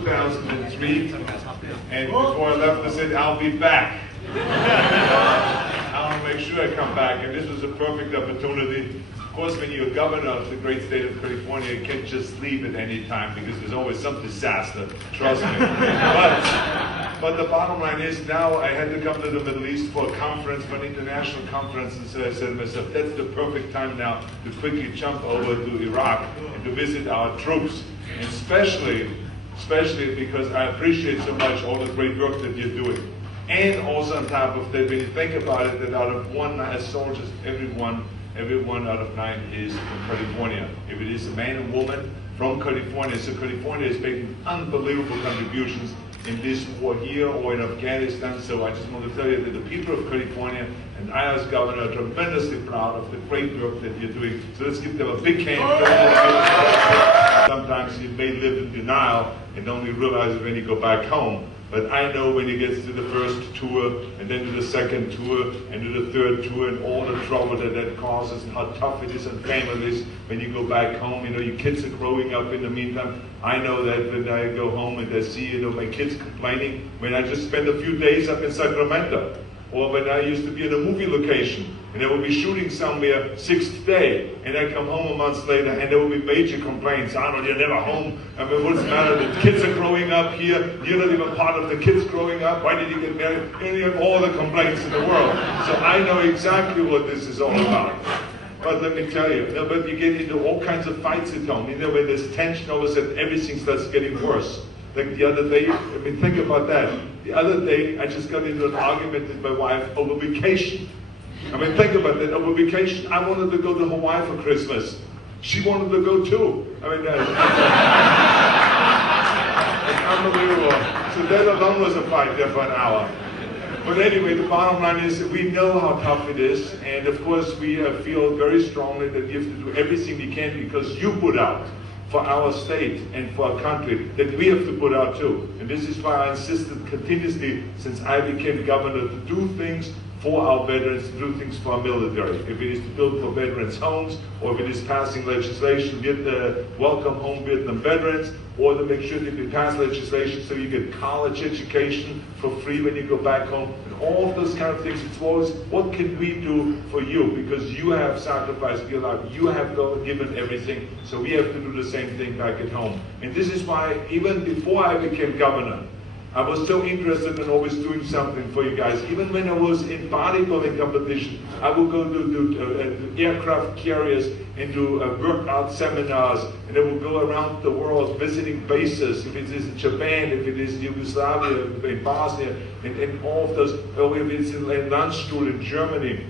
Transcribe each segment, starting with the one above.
2003, and before I left, I said, I'll be back. I want to make sure I come back, and this was a perfect opportunity. Of course, when you're governor of the great state of California, you can't just leave at any time because there's always some disaster, trust me. But the bottom line is now I had to come to the Middle East for a conference, for an international conference, and so I said to myself, that's the perfect time now to quickly jump over to Iraq and to visit our troops, and especially because I appreciate so much all the great work that you're doing. And also on top of that, when you think about it, that out of 1 soldiers, everyone out of 9 is from California. If it is a man and woman from California, so California is making unbelievable contributions in this war here or in Afghanistan. So I just want to tell you that the people of California and I as governor are tremendously proud of the great work that you're doing. So let's give them a big hand. Sometimes you may live in denial and only realize it when you go back home. But I know when you get to the first tour, and then to the second tour, and to the third tour, and all the trouble that causes, and how tough it is on families when you go back home. You know, your kids are growing up in the meantime. I know that when I go home and I see, you know, my kids complaining when I just spend a few days up in Sacramento, or when I used to be in a movie location, and they will be shooting somewhere 6th day, and I come home a month later, and there will be major complaints. Arnold, you're never home. I mean, what's the matter? The kids are growing up here. You're not even part of the kids growing up. Why did you get married? And you have all the complaints in the world. So I know exactly what this is all about. But let me tell you, but you get into all kinds of fights at home. You know, when there's tension, all of a sudden everything starts getting worse. Like the other day, I mean, think about that. The other day, I just got into an argument with my wife over vacation. I mean, think about that, over vacation. I wanted to go to Hawaii for Christmas. She wanted to go too. I mean, it's unbelievable. So that alone was a fight there for an hour. But anyway, the bottom line is that we know how tough it is. And of course, we feel very strongly that you have to do everything we can because you put out for our state and for our country that we have to put out too. And this is why I insisted continuously since I became governor to do things for our veterans, to do things for our military. If it is to build for veterans homes, or if it is passing legislation with the welcome home Vietnam veterans, or to make sure that we pass legislation so you get college education for free when you go back home, and all of those kind of things. It's always, what can we do for you? Because you have sacrificed your life, you have given everything, so we have to do the same thing back at home. And this is why, even before I became governor, I was so interested in always doing something for you guys. Even when I was in bodybuilding competition, I would go to aircraft carriers and do workout seminars, and I would go around the world visiting bases, if it is in Japan, if it is in Yugoslavia, in Bosnia, and all of those, or if it's in Landstuhl in Germany.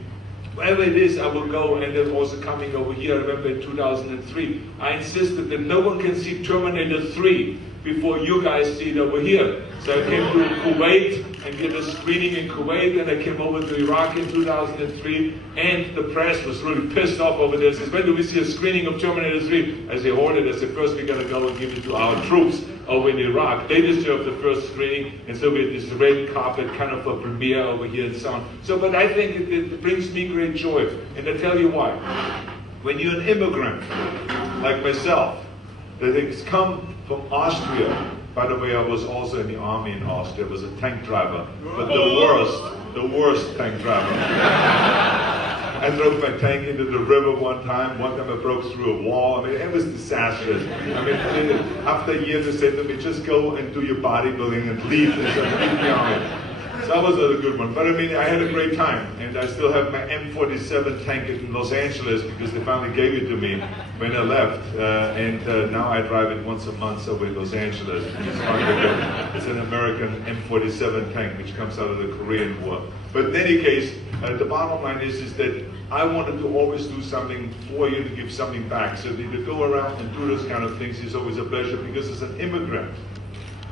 Wherever it is, I will go, and then also coming over here, I remember in 2003, I insisted that no one can see Terminator 3 before you guys see it over here. So I came to Kuwait and did a screening in Kuwait, and I came over to Iraq in 2003, and the press was really pissed off over this. Says, when do we see a screening of Terminator 3? I say, hold it. I said, first we got to go and give it to our troops over in Iraq. They deserve the first screening, and so we had this red carpet kind of a premiere over here and so on. So, but I think it brings me great joy, and I tell you why. When you're an immigrant, like myself, that has come from Austria. By the way, I was also in the army in Austria. I was a tank driver, but the worst tank driver. I drove my tank into the river one time. One time I broke through a wall. I mean, it was disastrous. I mean, after a year they said to me, just go and do your bodybuilding and leave. And so I leave the army. So that was a good one. But I mean, I had a great time. And I still have my M47 tank in Los Angeles because they finally gave it to me when I left. And now I drive it once a month over in Los Angeles. It's an American M47 tank which comes out of the Korean War. But in any case, the bottom line is that I wanted to always do something for you, to give something back. So to go around and do those kind of things is always a pleasure because as an immigrant,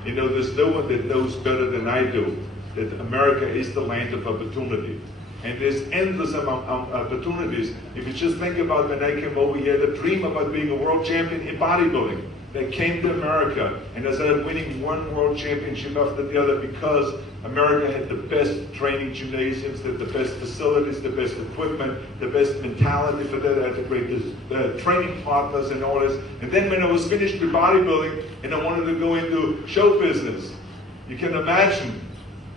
you know, there's no one that knows better than I do that America is the land of opportunity. And there's endless opportunities. If you just think about when I came over here, the dream about being a world champion in bodybuilding, They came to America and they started winning one world championship after the other because America had the best training gymnasiums, the best facilities, the best equipment, the best mentality for that, they had the greatest training partners and all this. And then when I was finished with bodybuilding and I wanted to go into show business, you can imagine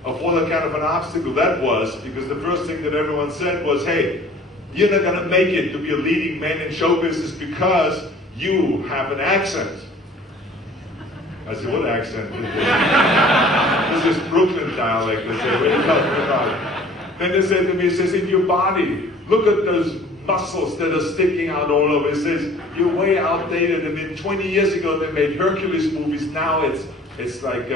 of what a kind of an obstacle that was, because the first thing that everyone said was, hey, you're not going to make it to be a leading man in show business because you have an accent. I said, what accent is this? This is Brooklyn dialect. They said, what are you talking about? Then they said to me, it says, in your body, look at those muscles that are sticking out all over. It says, you're way outdated. I mean, 20 years ago they made Hercules movies. Now it's like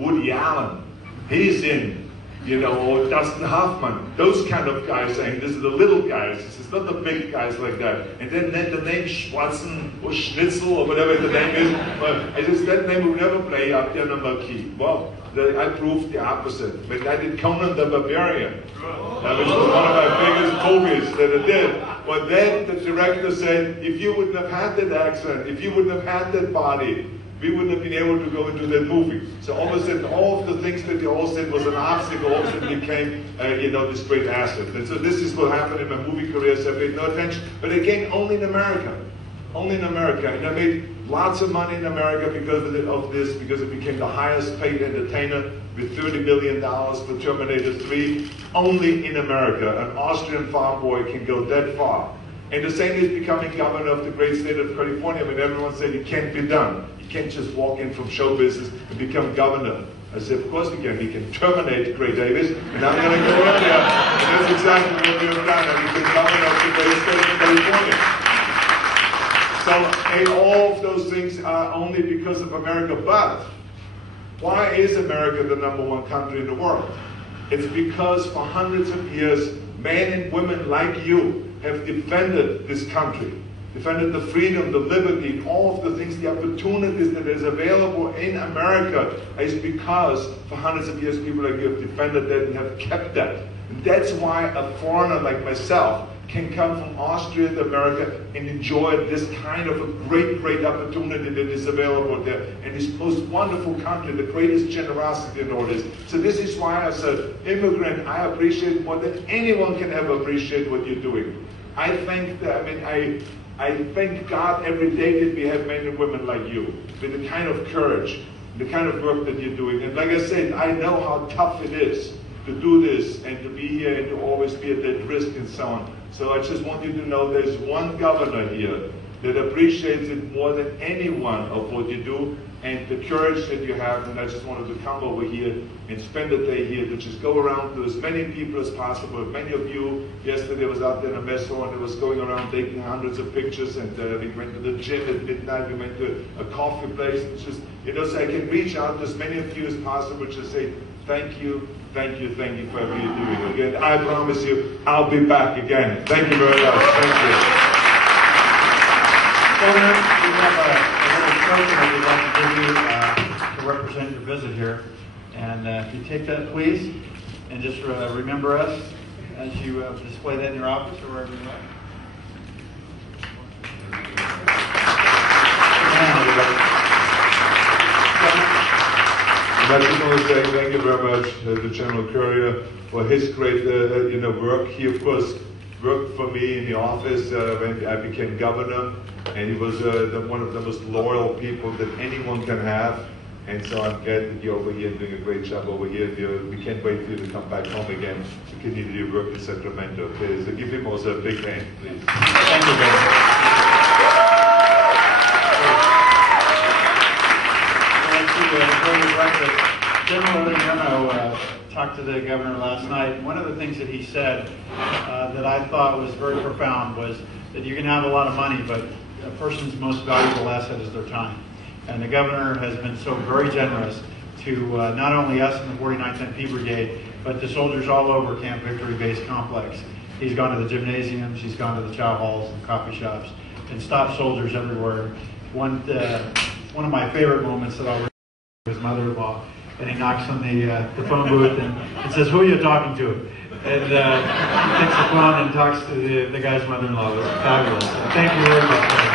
Woody Allen. He's in, you know, or Dustin Hoffman. Those kind of guys saying, this is the little guys. This is not the big guys like that. And then the name Schwarzen or Schnitzel or whatever the name is, I just, that name will never play up there on the marquee. Well, I proved the opposite. But I did Conan the Barbarian, which was one of my biggest movies that I did. But then the director said, if you wouldn't have had that accent, if you wouldn't have had that body, we wouldn't have been able to go into that movie. So all of a sudden, all of the things that they all said was an obstacle, all of a sudden became, you know, this great asset. And so this is what happened in my movie career, so I paid no attention. But again, only in America. Only in America. And I made lots of money in America because of this, because it became the highest paid entertainer with $30 million for Terminator 3. Only in America. An Austrian farm boy can go that far. And the same is becoming governor of the great state of California, when everyone said it can't be done. You can't just walk in from show business and become governor. I said, of course we can. We can terminate Gray Davis, and I'm going to go in there. And that's exactly what we have done. And we've been governor of the great state of California. So, and all of those things are only because of America. But why is America the #1 country in the world? It's because for hundreds of years, men and women like you have defended this country, defended the freedom, the liberty, all of the things, the opportunities that is available in America is because for hundreds of years people like you have defended that and have kept that. And that's why a foreigner like myself can come from Austria to America and enjoy this kind of a great, great opportunity that is available there. And this most wonderful country, the greatest generosity and all this. So this is why as an immigrant, I appreciate more than anyone can ever appreciate what you're doing. I think that, I thank God every day that we have men and women like you, with the kind of courage, the kind of work that you're doing. And like I said, I know how tough it is to do this and to be here and to always be at that risk and so on. So I just want you to know there's one governor here that appreciates it more than anyone of what you do and the courage that you have. And I just wanted to come over here and spend a day here to just go around to as many people as possible. Many of you, yesterday was out there in a mess hall and it was going around taking hundreds of pictures, and we went to the gym at midnight, we went to a coffee place. It's just, you know, so I can reach out to as many of you as possible to say thank you, thank you, thank you for everything you're doing. Again, I promise you, I'll be back again. Thank you very much. Thank you. Governor, we have a little token that we'd like to give you to represent your visit here. And if you take that, please, and just remember us as you display that in your office or wherever you are. I just want to say thank you very much to General Courier for his great work. He, of course, worked for me in the office when I became governor, and he was one of the most loyal people that anyone can have. And so I'm glad that you're over here doing a great job over here. We can't wait for you to come back home again to continue your work in Sacramento. Okay, so give him also a big hand, please. Thank you, guys. General Odierno talked to the governor last night. One of the things that he said that I thought was very profound was that you can have a lot of money, but a person's most valuable asset is their time. And the governor has been so very generous to not only us in the 49th MP Brigade, but to soldiers all over Camp Victory Base Complex. He's gone to the gymnasiums, he's gone to the chow halls and coffee shops, and stopped soldiers everywhere. One of my favorite moments that I'll remember was his mother-in-law, and he knocks on the phone booth and says, "Who are you talking to?" And he takes the phone and talks to the guy's mother-in-law. It was fabulous. Thank you very much.